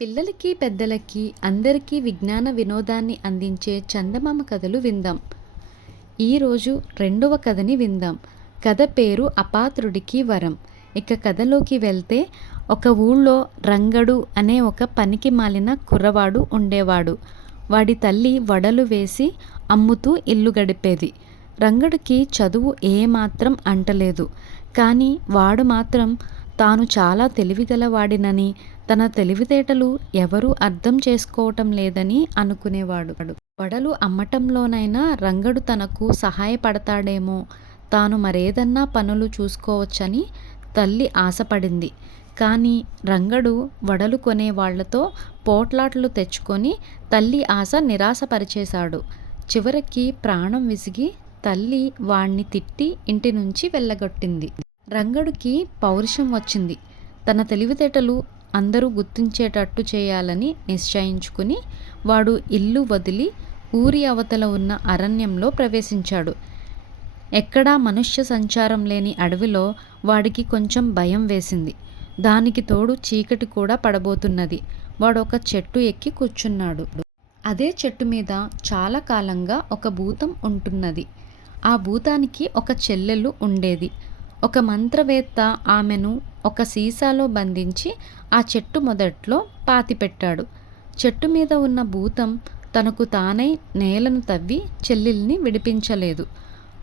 పిల్లలకి, పెద్దలకి అందరికీ విజ్ఞాన వినోదాన్ని అందించే చందమామ కథలు విందాం. ఈరోజు రెండవ కథని విందాం. కథ పేరు అపాత్రుడికి వరం. ఇక కథలోకి వెళ్తే, ఒక ఊళ్ళో రంగడు అనే ఒక పనికి మాలిన కుర్రవాడు ఉండేవాడు. వాడి తల్లి వడలు వేసి అమ్ముతూ ఇల్లు గడిపేది. రంగడికి చదువు ఏమాత్రం అంటలేదు. కానీ వాడు మాత్రం తాను చాలా తెలివిగలవాడినని, తన తెలివితేటలు ఎవరూ అర్థం చేసుకోవటం లేదని అనుకునేవాడు. వడలు అమ్మటంలోనైనా రంగడు తనకు సహాయపడతాడేమో, తాను మరేదన్నా పనులు చూసుకోవచ్చని తల్లి ఆశపడింది. కానీ రంగడు వడలు కొనే వాళ్లతో పోట్లాట్లు తెచ్చుకొని తల్లి ఆశ నిరాశపరిచేశాడు. చివరికి ప్రాణం విసిగి తల్లి వాణ్ణి తిట్టి ఇంటి నుంచి వెళ్ళగొట్టింది. రంగడికి పౌరుషం వచ్చింది. తన తెలివితేటలు అందరూ గుర్తించేటట్టు చేయాలని నిశ్చయించుకుని వాడు ఇల్లు వదిలి ఊరి అవతల ఉన్న అరణ్యంలో ప్రవేశించాడు. ఎక్కడా మనుష్య సంచారం లేని అడవిలో వాడికి కొంచెం భయం వేసింది. దానికి తోడు చీకటి కూడా పడబోతున్నది. వాడు ఒక చెట్టు ఎక్కి కూర్చున్నాడు. అదే చెట్టు మీద చాలా కాలంగా ఒక భూతం ఉంటున్నది. ఆ భూతానికి ఒక చెల్లెలు ఉండేది. ఒక మంత్రవేత్త ఆమెను ఒక సీసాలో బంధించి ఆ చెట్టు మొదట్లో పాతిపెట్టాడు. చెట్టు మీద ఉన్న భూతం తనకు తానై నేలను తవ్వి చెల్లెల్ని విడిపించలేదు.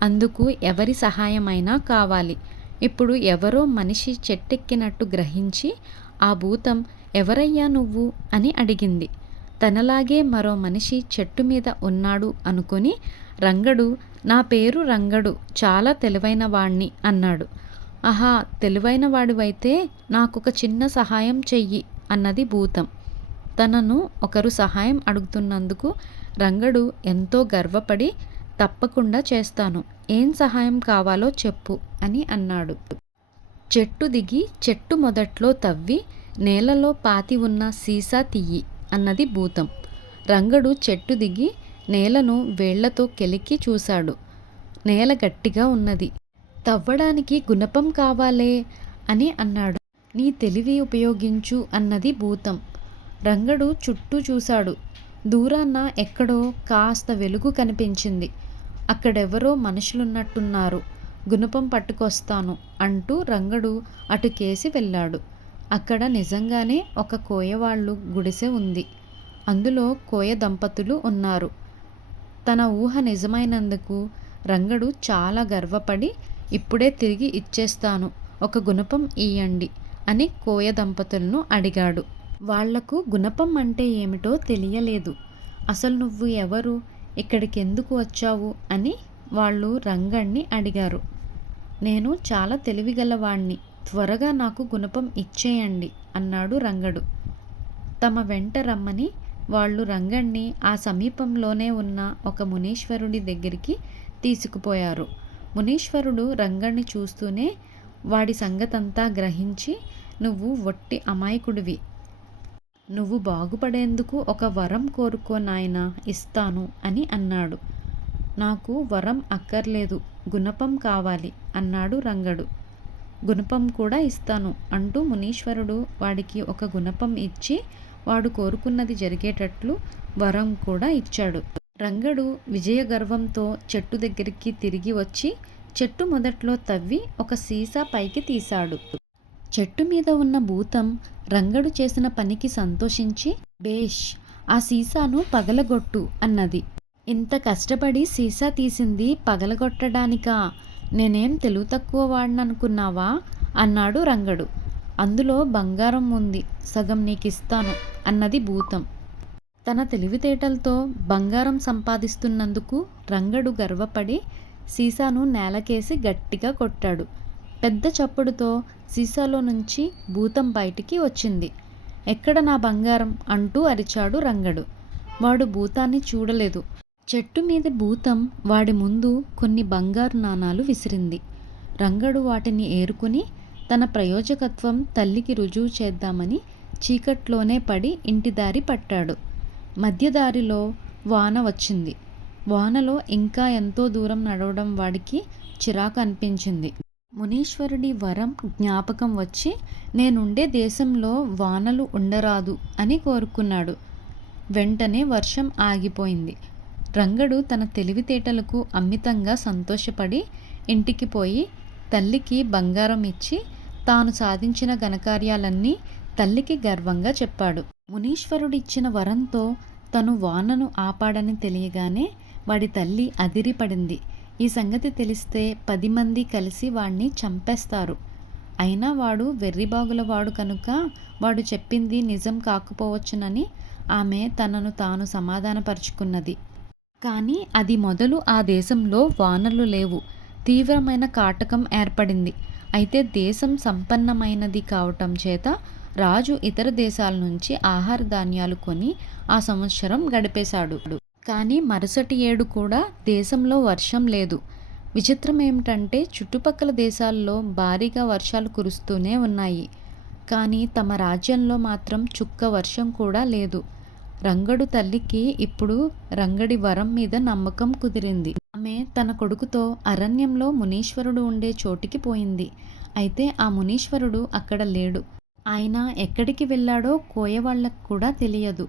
అందుకు ఎవరి సహాయమైనా కావాలి. ఇప్పుడు ఎవరో మనిషి చెట్టెక్కినట్టు గ్రహించి ఆ భూతం, "ఎవరయ్యా నువ్వు?" అని అడిగింది. తనలాగే మరో మనిషి చెట్టు మీద ఉన్నాడు అనుకుని రంగడు, "నా పేరు రంగడు, చాలా తెలివైన వాణ్ణి" అన్నాడు. "ఆహా, తెలివైన వాడివైతే నాకొక చిన్న సహాయం చెయ్యి" అన్నది భూతం. తనను ఒకరు సహాయం అడుగుతున్నందుకు రంగడు ఎంతో గర్వపడి, "తప్పకుండా చేస్తాను. ఏం సహాయం కావాలో చెప్పు" అని అన్నాడు. "చెట్టు దిగి చెట్టు మొదట్లో తవ్వి నేలలో పాతి ఉన్న సీసా తియ్యి" అన్నది భూతం. రంగడు చెట్టు దిగి నేలను వేళ్లతో కెలికి చూశాడు. నేల గట్టిగా ఉన్నది. "తవ్వడానికి గుణపం కావాలే" అని అన్నాడు. "నీ తెలివి ఉపయోగించు" అన్నది భూతం. రంగడు చుట్టూ చూశాడు. దూరాన ఎక్కడో కాస్త వెలుగు కనిపించింది. అక్కడెవరో మనుషులున్నట్టున్నారు. "గుణపం పట్టుకొస్తాను" అంటూ రంగడు అటుకేసి వెళ్ళాడు. అక్కడ నిజంగానే ఒక కోయవాళ్ళు గుడిసె ఉంది. అందులో కోయ దంపతులు ఉన్నారు. తన ఊహ నిజమైనందుకు రంగడు చాలా గర్వపడి, "ఇప్పుడే తిరిగి ఇచ్చేస్తాను, ఒక గుణపం ఇయ్యండి" అని కోయ దంపతులను అడిగాడు. వాళ్లకు గుణపం అంటే ఏమిటో తెలియలేదు. "అసలు నువ్వు ఎవరు? ఇక్కడికెందుకు వచ్చావు?" అని వాళ్ళు రంగణ్ణి అడిగారు. "నేను చాలా తెలివిగలవాణ్ణి, త్వరగా నాకు గుణపం ఇచ్చేయండి" అన్నాడు రంగడు. తమ వెంట రమ్మని వాళ్ళు రంగణ్ణి ఆ సమీపంలోనే ఉన్న ఒక మునీశ్వరుడి దగ్గరికి తీసుకుపోయారు. మునీశ్వరుడు రంగణ్ణి చూస్తూనే వాడి సంగతంతా గ్రహించి, "నువ్వు వట్టి అమాయకుడివి. నువ్వు బాగుపడేందుకు ఒక వరం కోరుకో నాయనా, ఇస్తాను" అని అన్నాడు. "నాకు వరం అక్కర్లేదు, గుణపం కావాలి" అన్నాడు రంగడు. "గుణపం కూడా ఇస్తాను" అంటూ మునీశ్వరుడు వాడికి ఒక గుణపం ఇచ్చి వాడు కోరుకున్నది జరిగేటట్లు వరం కూడా ఇచ్చాడు. రంగడు విజయగర్వంతో చెట్టు దగ్గరికి తిరిగి వచ్చి చెట్టు మొదట్లో తవ్వి ఒక సీసా పైకి తీశాడు. చెట్టు మీద ఉన్న భూతం రంగడు చేసిన పనికి సంతోషించి, "బేష్, ఆ సీసాను పగలగొట్టు" అన్నది. "ఇంత కష్టపడి సీసా తీసింది పగలగొట్టడానికా? నేనేం తెలివి తక్కువ వాడిననుకున్నావా?" అన్నాడు రంగడు. "అందులో బంగారం ఉంది, సగం నీకిస్తాను" అన్నది భూతం. తన తెలివితేటలతో బంగారం సంపాదిస్తున్నందుకు రంగడు గర్వపడి సీసాను నేలకేసి గట్టిగా కొట్టాడు. పెద్ద చప్పుడుతో సీసాలో నుంచి భూతం బయటికి వచ్చింది. "ఎక్కడ నా బంగారం?" అంటూ అరిచాడు రంగడు. వాడు భూతాన్ని చూడలేదు. చెట్టు మీద భూతం వాడి ముందు కొన్ని బంగారు నాణాలు విసిరింది. రంగడు వాటిని ఏరుకుని తన ప్రయోజకత్వం తల్లికి రుజువు చేద్దామని చీకట్లోనే పడి ఇంటిదారి పట్టాడు. మధ్యదారిలో వాన వచ్చింది. వానలో ఇంకా ఎంతో దూరం నడవడం వాడికి చిరాకు అనిపించింది. మునీశ్వరుడి వరం జ్ఞాపకం వచ్చి నేనుండే దేశంలో వానలు ఉండరాదు అని కోరుకున్నాడు. వెంటనే వర్షం ఆగిపోయింది. రంగడు తన తెలివితేటలకు అమితంగా సంతోషపడి ఇంటికి పోయి తల్లికి బంగారం ఇచ్చి తాను సాధించిన ఘనకార్యాలన్నీ తల్లికి గర్వంగా చెప్పాడు. మునీశ్వరుడిచ్చిన వరంతో తను వానను ఆపాడని తెలియగానే వాడి తల్లి అదిరిపడింది. ఈ సంగతి తెలిస్తే 10 మంది కలిసి వాణ్ణి చంపేస్తారు. అయినా వాడు వెర్రిబాగులవాడు కనుక వాడు చెప్పింది నిజం కాకపోవచ్చునని ఆమె తనను తాను సమాధానపరుచుకున్నది. కానీ అది మొదలు ఆ దేశంలో వానలు లేవు. తీవ్రమైన కాటకం ఏర్పడింది. అయితే దేశం సంపన్నమైనది కావటం చేత రాజు ఇతర దేశాల నుంచి ఆహార ధాన్యాలు కొని ఆ సంవత్సరం గడిపేశాడు. కానీ మరుసటి ఏడు కూడా దేశంలో వర్షం లేదు. విచిత్రం ఏమిటంటే చుట్టుపక్కల దేశాల్లో భారీగా వర్షాలు కురుస్తూనే ఉన్నాయి. కానీ తమ రాజ్యంలో మాత్రం చుక్క వర్షం కూడా లేదు. రంగడు తల్లికి ఇప్పుడు రంగడి వరం మీద నమ్మకం కుదిరింది. ఆమె తన కొడుకుతో అరణ్యంలో మునీశ్వరుడు ఉండే చోటికి పోయింది. అయితే ఆ మునీశ్వరుడు అక్కడ లేడు. ఆయన ఎక్కడికి వెళ్ళాడో కోయవాళ్లకు కూడా తెలియదు.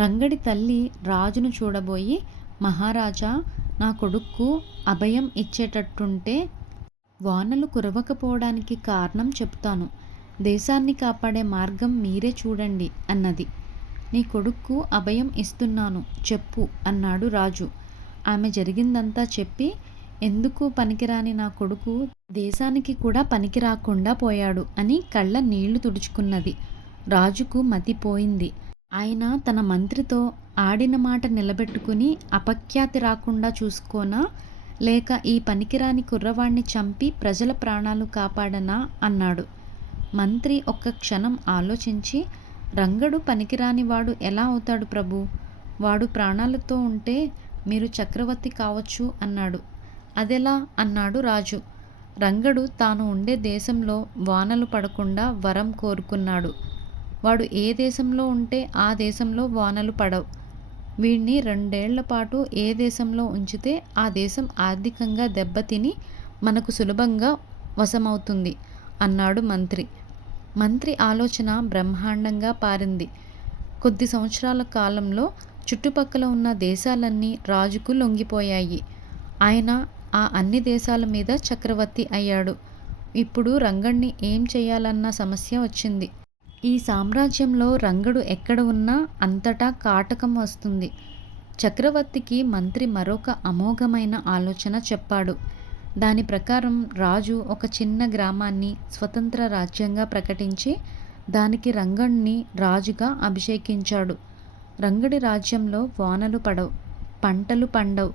రంగడి తల్లి రాజును చూడబోయి, మహారాజా, నా కొడుక్కు అభయం ఇచ్చేటట్టుంటే వానలు కురవకపోవడానికి కారణం చెప్తాను. దేశాన్ని కాపాడే మార్గం మీరే చూడండి అన్నది. నీ కొడుక్కు అభయం ఇస్తున్నాను, చెప్పు అన్నాడు రాజు. ఆమె జరిగిందంతా చెప్పి, ఎందుకు పనికిరాని నా కొడుకు దేశానికి కూడా పనికిరాకుండా పోయాడు అని కళ్ళ నీళ్లు తుడుచుకున్నది. రాజుకు మతిపోయింది. ఆయన తన మంత్రితో ఆడిన మాట నిలబెట్టుకుని అపఖ్యాతి రాకుండా చూసుకోనా, లేక ఈ పనికిరాని కుర్రవాణ్ణి చంపి ప్రజల ప్రాణాలు కాపాడనా అన్నాడు. మంత్రి ఒక్క క్షణం ఆలోచించి, రంగడు పనికిరాని వాడు ఎలా అవుతాడు ప్రభు? వాడు ప్రాణాలతో ఉంటే మీరు చక్రవర్తి కావచ్చు అన్నాడు. అదెలా అన్నాడు రాజు. రంగడు తాను ఉండే దేశంలో వానలు పడకుండా వరం కోరుకున్నాడు. వాడు ఏ దేశంలో ఉంటే ఆ దేశంలో వానలు పడవు. వీడిని 2 ఏళ్ల పాటు ఏ దేశంలో ఉంచితే ఆ దేశం ఆర్థికంగా దెబ్బతిని మనకు సులభంగా వశమవుతుంది అన్నాడు మంత్రి. మంత్రి ఆలోచన బ్రహ్మాండంగా పారింది. కొద్ది సంవత్సరాల కాలంలో చుట్టుపక్కల ఉన్న దేశాలన్నీ రాజుకు లొంగిపోయాయి. ఆయన ఆ అన్ని దేశాల మీద చక్రవర్తి అయ్యాడు. ఇప్పుడు రంగడిని ఏం చేయాలన్న సమస్య వచ్చింది. ఈ సామ్రాజ్యంలో రంగడు ఎక్కడ ఉన్నా అంతటా కాటకం వస్తుంది. చక్రవర్తికి మంత్రి మరొక అమోఘమైన ఆలోచన చెప్పాడు. దాని ప్రకారం రాజు ఒక చిన్న గ్రామాన్ని స్వతంత్ర రాజ్యంగా ప్రకటించి దానికి రంగడిని రాజుగా అభిషేకించాడు. రంగడి రాజ్యంలో వానలు పడవు, పంటలు పండవు.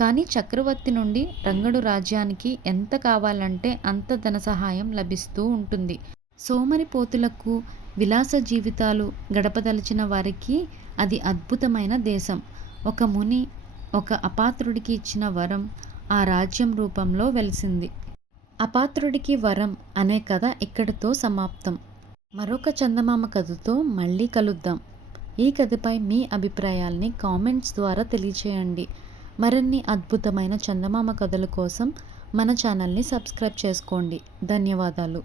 కానీ చక్రవర్తి నుండి రంగడు రాజ్యానికి ఎంత కావాలంటే అంత ధన సహాయం లభిస్తూ ఉంటుంది. సోమరిపోతులకు, విలాస జీవితాలు గడపదలిచిన వారికి అది అద్భుతమైన దేశం. ఒక ముని ఒక అపాత్రుడికి ఇచ్చిన వరం ఆ రాజ్యం రూపంలో వెలిసింది. అపాత్రుడికి వరం అనే కథ ఇక్కడితో సమాప్తం. మరొక చందమామ కథతో మళ్ళీ కలుద్దాం. ఈ కథపై మీ అభిప్రాయాల్ని కామెంట్స్ ద్వారా తెలియచేయండి. మరిన్ని అద్భుతమైన చందమామ కథల కోసం మన ఛానల్ని సబ్స్క్రైబ్ చేసుకోండి. ధన్యవాదాలు.